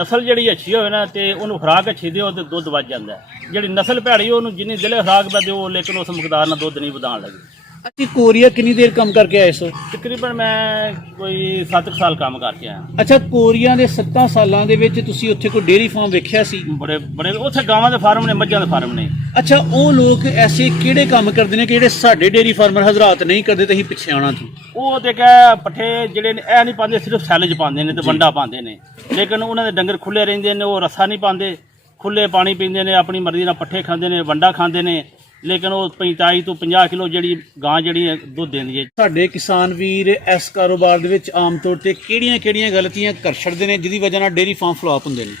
ਨਸਲ ਜਿਹੜੀ ਅੱਛੀ ਹੋਵੇ ਨਾ ਤੇ ਉਹਨੂੰ ਖੁਰਾਕ ਅੱਛੀ ਦਿਓ ਤੇ ਦੁੱਧ ਵੱਧ ਜਾਂਦਾ ਹੈ। ਜਿਹੜੀ ਨਸਲ ਭੈੜੀ ਉਹਨੂੰ ਜਿੰਨੀ ਦਿਲੇ ਖੁਰਾਕ ਪਾ ਦਿਓ ਲੇਕਿਨ ਉਸ ਮਕਦਾਰ ਨਾਲ ਦੁੱਧ ਨਹੀਂ ਵਧਾਉਣ ਲੱਗੇ। ਅੱਛੀ ਕੋਰੀਆ ਕਿੰਨੀ ਦੇਰ ਕੰਮ ਕਰਕੇ ਆਏ ਸੋ? ਤਕਰੀਬਨ ਮੈਂ ਕੋਈ 7 ਸਾਲ ਕੰਮ ਕਰਕੇ ਆਇਆ। ਅੱਛਾ, ਕੋਰੀਆ ਦੇ 7 ਸਾਲਾਂ ਦੇ ਵਿੱਚ ਤੁਸੀਂ ਉੱਥੇ ਕੋਈ ਡੇਅਰੀ ਫਾਰਮ ਵੇਖਿਆ ਸੀ? ਬੜੇ ਬੜੇ ਉੱਥੇ ਗਾਵਾਂ ਦੇ ਫਾਰਮ ਨੇ, ਮੱਝਾਂ ਦੇ ਫਾਰਮ ਨੇ। ਅੱਛਾ, ਉਹ ਲੋਕ ਐਸੇ ਕਿਹੜੇ ਕੰਮ ਕਰਦੇ ਨੇ ਕਿ ਜਿਹੜੇ ਸਾਡੇ ਡੇਅਰੀ ਫਾਰਮਰ ਹਜ਼ਰਾਤ ਨਹੀਂ ਕਰਦੇ ਤੇ ਅਸੀਂ ਪਿੱਛੇ ਆਉਣਾ ਸੀ? ਉਹ ਤੇ ਕਹਿ ਪੱਠੇ ਜਿਹੜੇ ਨੇ ਇਹ ਨਹੀਂ ਪਾਉਂਦੇ, ਸਿਰਫ ਸੈਲਜ ਪਾਉਂਦੇ ਨੇ ਤੇ ਵੰਡਾ ਪਾਉਂਦੇ ਨੇ। ਲੇਕਿਨ ਉਹਨਾਂ ਦੇ ਡੰਗਰ ਖੁੱਲੇ ਰਹਿੰਦੇ ਨੇ, ਉਹ ਰੱਸਾ ਨਹੀਂ ਪਾਉਂਦੇ, ਖੁੱਲੇ ਪਾਣੀ ਪੀਂਦੇ ਨੇ, ਆਪਣੀ ਮਰਜ਼ੀ ਨਾਲ ਪੱਠੇ ਖਾਂਦੇ ਨੇ, ਵੰਡਾ ਖਾਂਦੇ ਨੇ। ਲੇਕਿਨ ਉਹ 45 ਤੋਂ 50 ਕਿਲੋ ਜਿਹੜੀ ਗਾਂ ਜਿਹੜੀ ਦੁੱਧ ਦਿੰਦੀ ਹੈ। ਸਾਡੇ ਕਿਸਾਨ ਵੀਰ ਇਸ ਕਾਰੋਬਾਰ ਦੇ ਵਿੱਚ ਆਮ ਤੌਰ ਤੇ ਕਿਹੜੀਆਂ ਗਲਤੀਆਂ ਕਰ ਛੱਡਦੇ ਨੇ ਜਿਹਦੀ ਵਜ੍ਹਾ ਨਾਲ ਡੇਅਰੀ ਫਾਰਮ ਫਲਾਪ ਹੁੰਦੇ ਨੇ?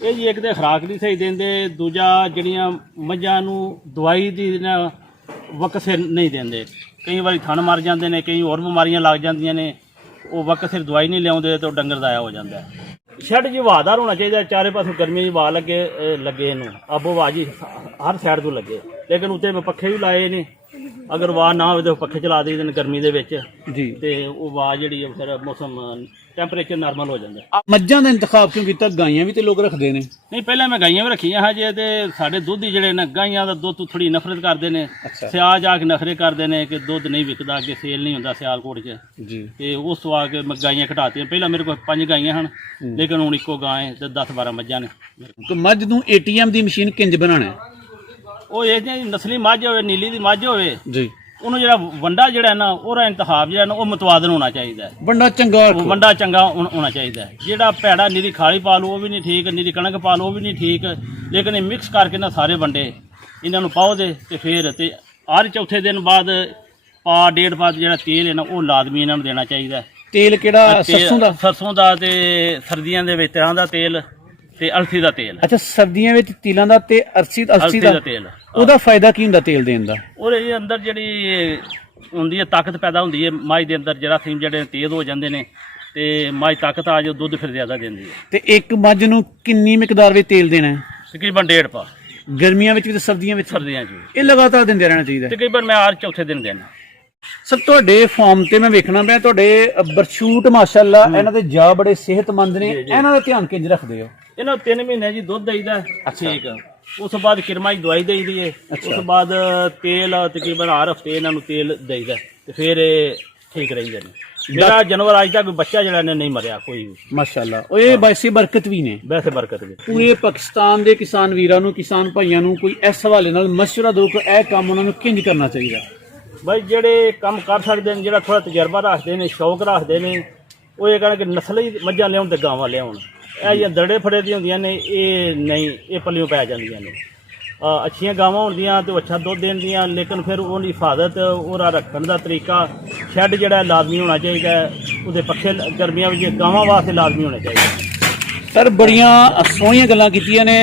ਇਹ ਜੀ ਇੱਕ ਤੇ ਖੁਰਾਕ ਨਹੀਂ ਸਹੀ ਦਿੰਦੇ, ਦੂਜਾ ਜਿਹੜੀਆਂ ਮੱਝਾਂ ਨੂੰ ਦਵਾਈ ਦੀ ਨਾ ਵਕਤ ਸਿਰ ਨਹੀਂ ਦਿੰਦੇ। ਕਈ ਵਾਰੀ ਥਣ ਮਰ ਜਾਂਦੇ ਨੇ, ਕਈ ਹੋਰ ਬਿਮਾਰੀਆਂ ਲੱਗ ਜਾਂਦੀਆਂ ਨੇ, ਉਹ ਵਕਤ ਸਿਰ ਦਵਾਈ ਨਹੀਂ ਲਿਆਉਂਦੇ ਤਾਂ ਉਹ ਡੰਗਰ ਦਾਇਆ ਹੋ ਜਾਂਦਾ। ਸ਼ੈੱਡ ਜੀ ਹਵਾਦਾਰ ਹੋਣਾ ਚਾਹੀਦਾ, ਚਾਰੇ ਪਾਸੋਂ ਗਰਮੀ ਦੀ ਹਵਾ ਲੱਗੇ ਇਹਨੂੰ ਆਬੋ ਹਵਾ ਜੀ ਹਰ ਸਾਈਡ ਤੋਂ ਲੱਗੇ। ਲੇਕਿਨ ਉੱਤੇ ਮੈਂ ਪੱਖੇ ਵੀ ਲਾਏ ਨੇ, ਅਗਰ ਹਵਾ ਨਾ ਹੋਵੇ ਤਾਂ ਪੱਖੇ ਚਲਾ ਦਈਦੇ ਨੇ ਗਰਮੀ ਦੇ ਵਿੱਚ ਜੀ, ਤੇ ਉਹ ਹਵਾ ਜਿਹੜੀ ਫਿਰ ਮੌਸਮ ਟੈਂਪਰੇਚਰ ਨਾਰਮਲ ਹੋ ਜਾਂਦਾ। ਮੱਝਾਂ ਦਾ ਇੰਤਖਾਬ ਕਿਉਂ ਕੀਤਾ? ਗਾਈਆਂ ਵੀ ਤੇ ਲੋਕ ਰੱਖਦੇ ਨੇ। ਨਹੀਂ, ਪਹਿਲਾਂ ਮੈਂ ਗਾਈਆਂ ਵੀ ਰੱਖੀਆਂ ਹਜੇ, ਤੇ ਸਾਡੇ ਦੁੱਧ ਜਿਹੜੇ ਨੇ ਗਾਈਆਂ ਦਾ ਦੁੱਧ ਤੋਂ ਥੋੜੀ ਨਫ਼ਰਤ ਕਰਦੇ ਨੇ। ਸਿਆਲ ਜਾ ਕੇ ਨਖਰੇ ਕਰਦੇ ਨੇ ਕਿ ਦੁੱਧ ਨਹੀਂ ਵਿਕਦਾ, ਅੱਗੇ ਸੇਲ ਨਹੀਂ ਹੁੰਦਾ ਸਿਆਲਕੋਟ 'ਚ ਜੀ। ਤੇ ਉਸ ਤੋਂ ਆ ਕੇ ਮੈਂ ਗਾਈਆਂ ਘਟਾਤੀਆਂ। ਪਹਿਲਾਂ ਮੇਰੇ ਕੋਲ 5 ਗਾਈਆਂ ਹਨ, ਲੇਕਿਨ ਹੁਣ ਇੱਕੋ ਗਾਂ ਹੈ ਤੇ 10-12 ਮੱਝਾਂ ਨੇ। ਤੇ ਮੱਝ ਨੂੰ ATM ਦੀ ਮਸ਼ੀਨ ਕਿੰਜ ਬਣਾਉਣਾ? ਉਹ ਇਹ ਨਸਲੀ ਮੱਝ ਹੋਵੇ, ਨੀਲੀ ਦੀ ਮੱਝ ਹੋਵੇ ਜੀ, ਉਹਨੂੰ ਜਿਹੜਾ ਵੰਡਾ ਜਿਹੜਾ ਨਾ ਉਹਦਾ ਇੰਤਖਾਬ ਜਿਹੜਾ ਨਾ ਉਹ ਮੁਤਵਾਜ਼ਨ ਹੋਣਾ ਚਾਹੀਦਾ ਹੈ। ਵੰਡਾ ਚੰਗਾ ਹੋਣਾ ਚਾਹੀਦਾ ਹੈ। ਜਿਹੜਾ ਭੈੜਾ ਨੀਰੀ ਖਾਲੀ ਪਾ ਲਓ ਉਹ ਵੀ ਨਹੀਂ ਠੀਕ, ਨੀਰੀ ਕਣਕ ਪਾ ਲਓ ਉਹ ਵੀ ਨਹੀਂ ਠੀਕ। ਲੇਕਿਨ ਇਹ ਮਿਕਸ ਕਰਕੇ ਨਾ ਸਾਰੇ ਵੰਡੇ ਇਹਨਾਂ ਨੂੰ ਪਾਓ ਦੇ ਤੇ ਫਿਰ ਤੇ ਹਰ ਚੌਥੇ ਦਿਨ ਬਾਅਦ ਡੇਢ ਪਾ ਜਿਹੜਾ ਤੇਲ ਹੈ ਨਾ ਉਹ ਲਾਜ਼ਮੀ ਇਹਨਾਂ ਨੂੰ ਦੇਣਾ ਚਾਹੀਦਾ। ਤੇਲ ਕਿਹੜਾ? ਸਰਸੋਂ ਦਾ ਤੇ ਸਰਦੀਆਂ ਦੇ ਵਿੱਚ ਤਿਲਾਂ ਦਾ ਤੇਲ ਤੇ ਅਲਸੀ ਦਾ ਤੇਲ। ਅੱਛਾ, ਸਰਦੀਆਂ ਵਿੱਚ ਤਿਲਾਂ ਦਾ ਤੇ ਅਲਸੀ ਦਾ ਤੇਲ। ਉਹਦਾ ਫਾਇਦਾ ਕੀ ਹੁੰਦਾ ਤੇਲ ਦੇਣ ਦਾ? ਉਹਦੇ ਅੰਦਰ ਜਿਹੜੀ ਹੁੰਦੀ ਹੈ ਤਾਕਤ ਪੈਦਾ ਹੁੰਦੀ ਹੈ ਮੱਝ ਦੇ ਅੰਦਰ, ਜਰਾਸੀਮ ਜਿਹੜੇ ਤੇਜ਼ ਹੋ ਜਾਂਦੇ ਨੇ ਤੇ ਮੱਝ ਤਾਕਤ ਆ ਜਾਓ, ਦੁੱਧ ਫਿਰ ਜ਼ਿਆਦਾ ਦਿੰਦੀ ਹੈ। ਤੇ ਇੱਕ ਮੱਝ ਨੂੰ ਕਿੰਨੀ ਮਿਕਦਾਰ ਵਿੱਚ ਤੇਲ ਦੇਣਾ ਹੈ? ਤਕਰੀਬਨ 1.5 ਪਾ। ਗਰਮੀਆਂ ਵਿੱਚ ਵੀ ਤੇ ਸਰਦੀਆਂ ਵਿੱਚ? ਸਰਦੀਆਂ 'ਚ ਇਹ ਲਗਾਤਾਰ ਦਿੰਦੇ ਰਹਿਣਾ ਚਾਹੀਦਾ? ਤਕਰੀਬਨ ਮੈਂ ਹਰ ਚੌਥੇ ਦਿਨ ਦੇਣਾ। ਸਰ, ਤੁਹਾਡੇ ਫਾਰਮ ਤੇ ਮੈਂ ਵੇਖਣਾ ਪਿਆ ਤੁਹਾਡੇ ਬਰਸ਼ੂਟ ਮਾਸ਼ਾਅੱਲਾ ਇਹਨਾਂ ਦੇ ਜਾ ਬੜੇ ਸਿਹਤਮੰਦ ਨੇ। ਇਹਨਾਂ ਦਾ ਧਿਆਨ ਕਿੰਜ ਰੱਖਦੇ ਹੋ? ਇਹਨਾਂ 3 ਮਹੀਨੇ ਜੀ ਦੁੱਧ ਦੇਈਦਾ। ਠੀਕ ਆ। ਉਸ ਤੋਂ ਬਾਅਦ ਕਿਰਮਾ ਦੀ ਦਵਾਈ ਦੇਈਦੀ ਹੈ। ਉਸ ਤੋਂ ਬਾਅਦ ਤੇਲ ਤਕਰੀਬਨ ਹਰ ਹਫ਼ਤੇ ਇਹਨਾਂ ਨੂੰ ਤੇਲ ਦੇਈਦਾ ਤੇ ਫਿਰ ਇਹ ਠੀਕ ਰਹਿੰਦੇ ਨੇ। ਮੇਰਾ ਜਾਨਵਰ ਅੱਜ ਤੱਕ ਬੱਚਾ ਜਿਹੜਾ ਨੇ ਨਹੀਂ ਮਰਿਆ ਕੋਈ ਵੀ, ਮਾਸ਼ਾਅੱਲਾ। ਉਹ ਇਹ ਵੈਸੇ ਬਰਕਤ ਵੀ ਨੇ। ਵੈਸੇ ਬਰਕਤ ਵੀ। ਪੂਰੇ ਪਾਕਿਸਤਾਨ ਦੇ ਕਿਸਾਨ ਵੀਰਾਂ ਨੂੰ, ਕਿਸਾਨ ਭਾਈਆਂ ਨੂੰ ਕੋਈ ਇਸ ਹਵਾਲੇ ਨਾਲ ਮਸ਼ਵਰਾ ਦਿਓ ਕਿ ਇਹ ਕੰਮ ਉਹਨਾਂ ਨੂੰ ਕਿੰਜ ਕਰਨਾ ਚਾਹੀਦਾ? ਬਾਈ ਜਿਹੜੇ ਕੰਮ ਕਰ ਸਕਦੇ ਨੇ, ਜਿਹੜਾ ਥੋੜਾ ਤਜਰਬਾ ਰੱਖਦੇ ਨੇ, ਸ਼ੌਕ ਰੱਖਦੇ ਨੇ, ਉਹ ਇਹ ਕਹਿਣ ਕਿ ਨਸਲੀ ਮੱਝਾਂ ਲਿਆਉਣ ਤੇ ਗਾਵਾਂ ਲਿਆਉਣ। ਇਹ ਜਿਹੜੀਆਂ ਦੜੇ ਫੜੇ ਦੀਆਂ ਹੁੰਦੀਆਂ ਨੇ ਇਹ ਨਹੀਂ, ਇਹ ਪੱਲਿਓਂ ਪੈ ਜਾਂਦੀਆਂ ਨੇ। ਅੱਛੀਆਂ ਗਾਵਾਂ ਹੁੰਦੀਆਂ ਤੇ ਅੱਛਾ ਦੁੱਧ ਦੇਣਗੀਆਂ, ਲੇਕਿਨ ਫਿਰ ਉਹਦੀ ਹਿਫਾਜ਼ਤ, ਉਹਦਾ ਰੱਖਣ ਦਾ ਤਰੀਕਾ, ਸ਼ੈੱਡ ਜਿਹੜਾ ਲਾਜ਼ਮੀ ਹੋਣਾ ਚਾਹੀਦਾ, ਉਹਦੇ ਪੱਖੇ ਗਰਮੀਆਂ ਵਿੱਚ ਗਾਵਾਂ ਵਾਸਤੇ ਲਾਜ਼ਮੀ ਹੋਣੇ ਚਾਹੀਦੇ। ਸਰ, ਬੜੀਆਂ ਸੋਹਣੀਆਂ ਗੱਲਾਂ ਕੀਤੀਆਂ ਨੇ,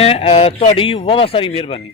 ਤੁਹਾਡੀ ਬਹੁਤ ਸਾਰੀ ਮਿਹਰਬਾਨੀ।